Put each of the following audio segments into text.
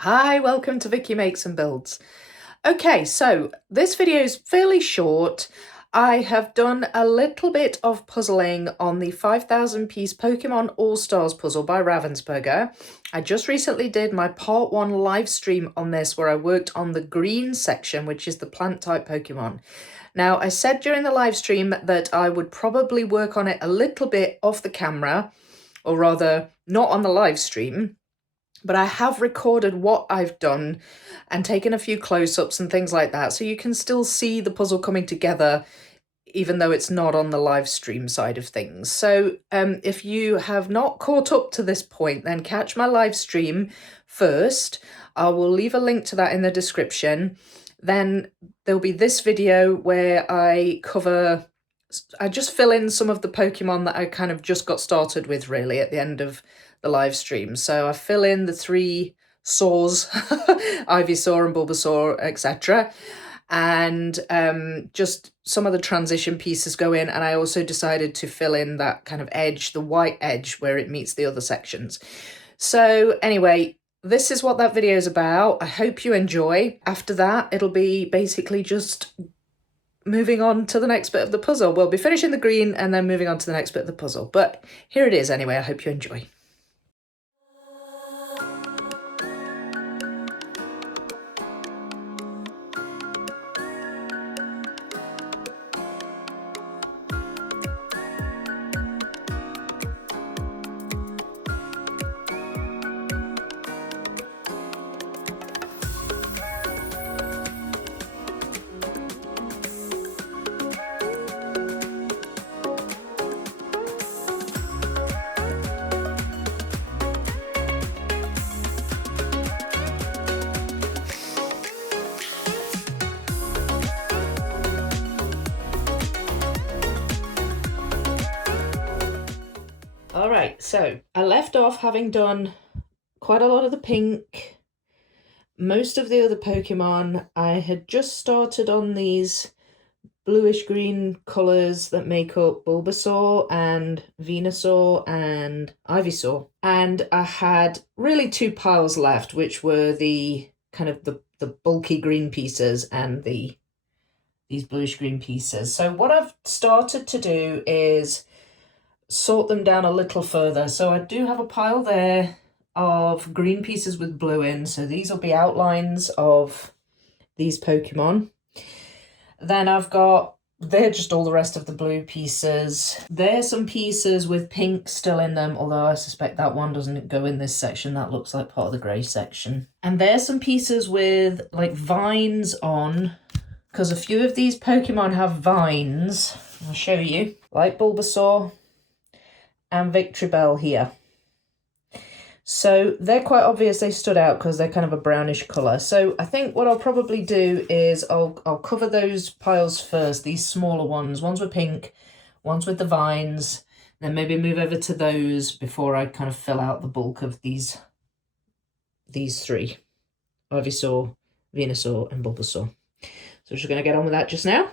Hi, welcome to Vicky Makes and Builds. Okay, so this video is fairly short. I have done a little bit of puzzling on the 5,000 piece Pokemon Allstars puzzle by Ravensburger. I just recently did my part 1 live stream on this where I worked on the green section, which is the plant type Pokemon. Now, I said during the live stream that I would probably work on it a little bit off the camera, or rather not on the live stream. But I have recorded what I've done and taken a few close-ups and things like that, so you can still see the puzzle coming together even though it's not on the live stream side of things. So if you have not caught up to this point, then catch my live stream first. I will leave a link to that in the description. Then there'll be this video where I just fill in some of the Pokemon that I kind of just got started with really at the end of the live stream. So I fill in the 3 saws, Ivysaur and Bulbasaur, etc. And just some of the transition pieces go in, and I also decided to fill in that kind of edge, the white edge where it meets the other sections. So anyway, this is what that video is about. I hope you enjoy. After that, it'll be basically just moving on to the next bit of the puzzle. We'll be finishing the green and then moving on to the next bit of the puzzle. But here it is anyway. I hope you enjoy. All right, so I left off having done quite a lot of the pink, most of the other Pokemon. I had just started on these bluish-green colours that make up Bulbasaur and Venusaur and Ivysaur. And I had really 2 piles left, which were the kind of the bulky green pieces and these bluish-green pieces. So what I've started to do is sort them down a little further. So I do have a pile there of green pieces with blue in. So these will be outlines of these Pokemon. Then they're just all the rest of the blue pieces. There's some pieces with pink still in them, although I suspect that one doesn't go in this section. That looks like part of the grey section. And there's some pieces with like vines on, because a few of these Pokemon have vines. I'll show you, like Bulbasaur and Victreebel here. So they're quite obvious they stood out because they're kind of a brownish colour. So I think what I'll probably do is I'll cover those piles first, these smaller ones with pink, ones with the vines, then maybe move over to those before I kind of fill out the bulk of these 3, Ivysaur, Venusaur and Bulbasaur. So we're just going to get on with that just now.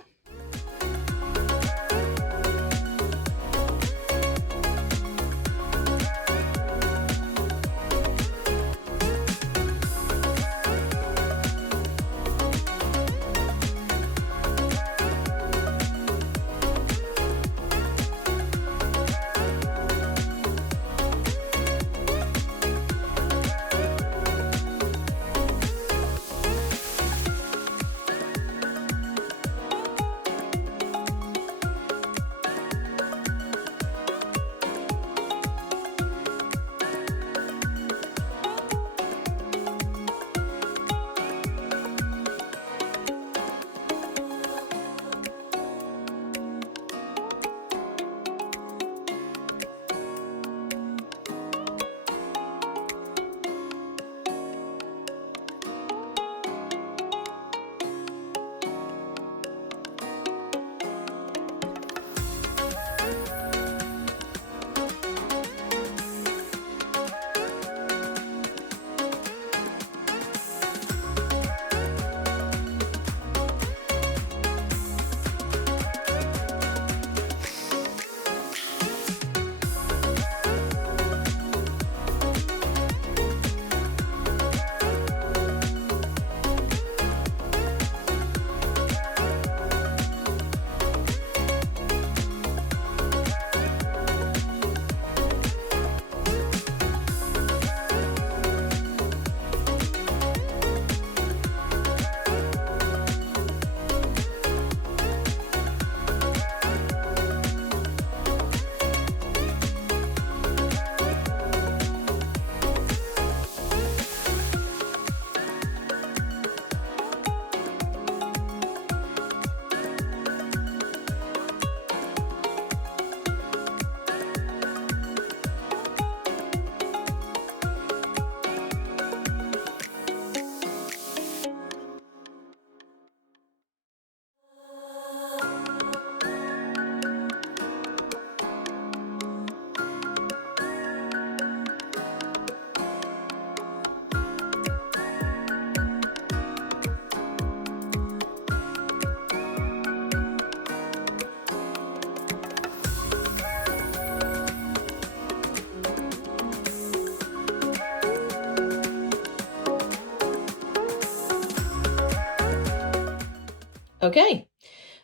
Okay,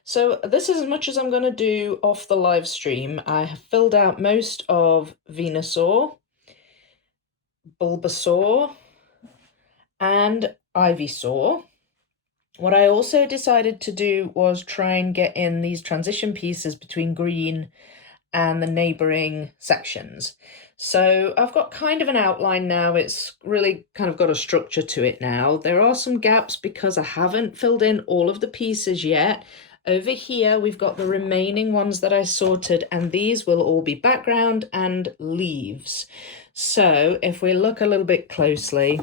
so this is as much as I'm going to do off the live stream. I have filled out most of Venusaur, Bulbasaur, and Ivysaur. What I also decided to do was try and get in these transition pieces between green and the neighbouring sections. So I've got kind of an outline now. It's really kind of got a structure to it now. There are some gaps because I haven't filled in all of the pieces yet. Over here, we've got the remaining ones that I sorted, and these will all be background and leaves. So if we look a little bit closely,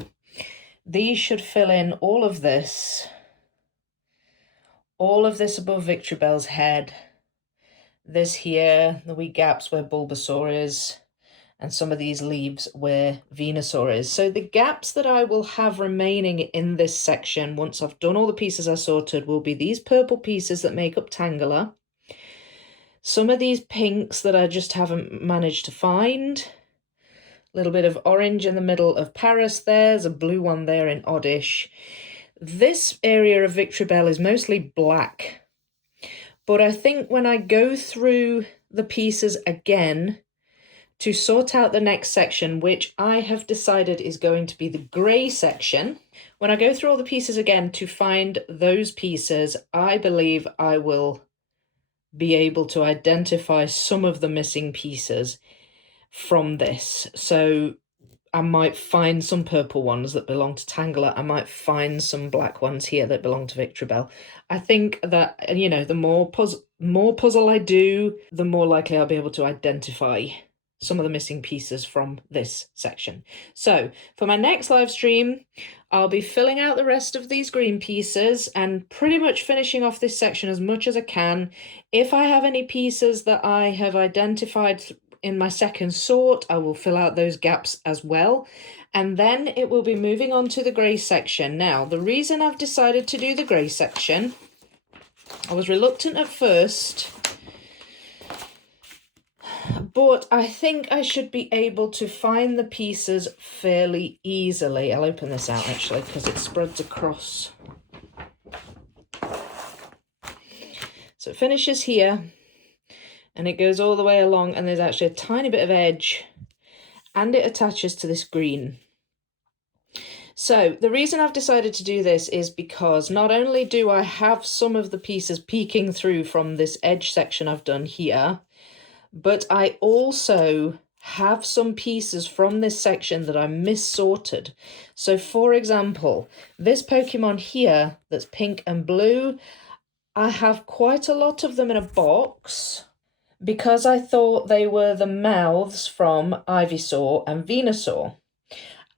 these should fill in all of this above Victreebel's head, this here, the wee gaps where Bulbasaur is, and some of these leaves where Venusaur is. So the gaps that I will have remaining in this section, once I've done all the pieces I sorted, will be these purple pieces that make up Tangela, some of these pinks that I just haven't managed to find, a little bit of orange in the middle of Paris, there's a blue one there in Oddish. This area of Victreebel is mostly black, but I think when I go through the pieces again to sort out the next section, which I have decided is going to be the grey section, when I go through all the pieces again to find those pieces, I believe I will be able to identify some of the missing pieces from this. So I might find some purple ones that belong to Tangela. I might find some black ones here that belong to Victreebel. I think that, you know, the more puzzle I do, the more likely I'll be able to identify some of the missing pieces from this section. So for my next live stream, I'll be filling out the rest of these green pieces and pretty much finishing off this section as much as I can. If I have any pieces that I have identified in my second sort, I will fill out those gaps as well. And then it will be moving on to the grey section. Now, the reason I've decided to do the grey section, I was reluctant at first, but I think I should be able to find the pieces fairly easily. I'll open this out actually because it spreads across. So it finishes here and it goes all the way along, and there's actually a tiny bit of edge and it attaches to this green. So the reason I've decided to do this is because not only do I have some of the pieces peeking through from this edge section I've done here, but I also have some pieces from this section that I mis-sorted. So for example, this Pokemon here that's pink and blue, I have quite a lot of them in a box because I thought they were the mouths from Ivysaur and Venusaur.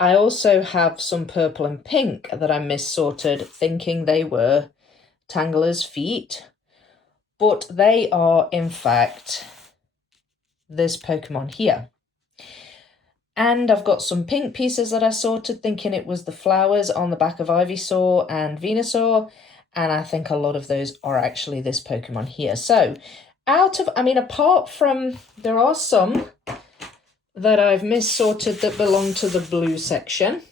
I also have some purple and pink that I mis-sorted, thinking they were Tangela's feet, but they are in fact this Pokemon here. And I've got some pink pieces that I sorted, thinking it was the flowers on the back of Ivysaur and Venusaur, and I think a lot of those are actually this Pokemon here. So apart from, there are some that I've mis-sorted that belong to the blue section.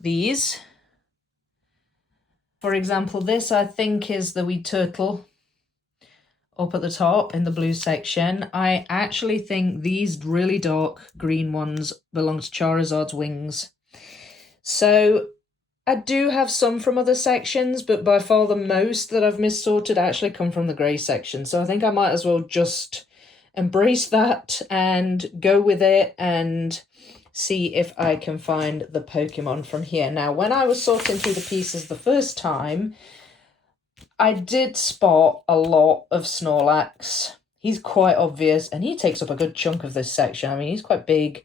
These, for example, this I think is the wee turtle up at the top in the blue section. I actually think these really dark green ones belong to Charizard's wings. So I do have some from other sections, but by far the most that I've mis-sorted actually come from the grey section. So I think I might as well just embrace that and go with it and see if I can find the Pokemon from here. Now, when I was sorting through the pieces the first time, I did spot a lot of Snorlax. He's quite obvious, and he takes up a good chunk of this section. I mean, he's quite big.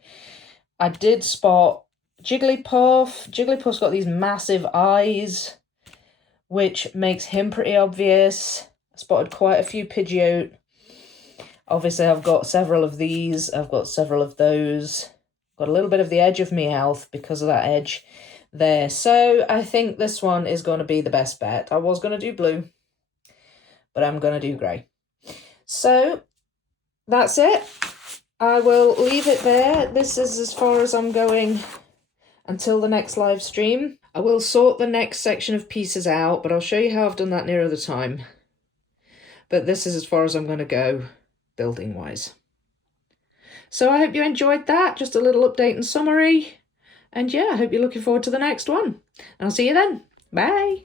I did spot Jigglypuff. Jigglypuff's got these massive eyes, which makes him pretty obvious. I spotted quite a few Pidgeot. Obviously, I've got several of these. I've got several of those. Got a little bit of the edge of Meowth because of that edge there. So I think this one is going to be the best bet. I was going to do blue, but I'm going to do grey. So that's it. I will leave it there. This is as far as I'm going until the next live stream. I will sort the next section of pieces out, but I'll show you how I've done that nearer the time. But this is as far as I'm going to go, building-wise. So I hope you enjoyed that, just a little update and summary. And yeah, I hope you're looking forward to the next one. And I'll see you then. Bye!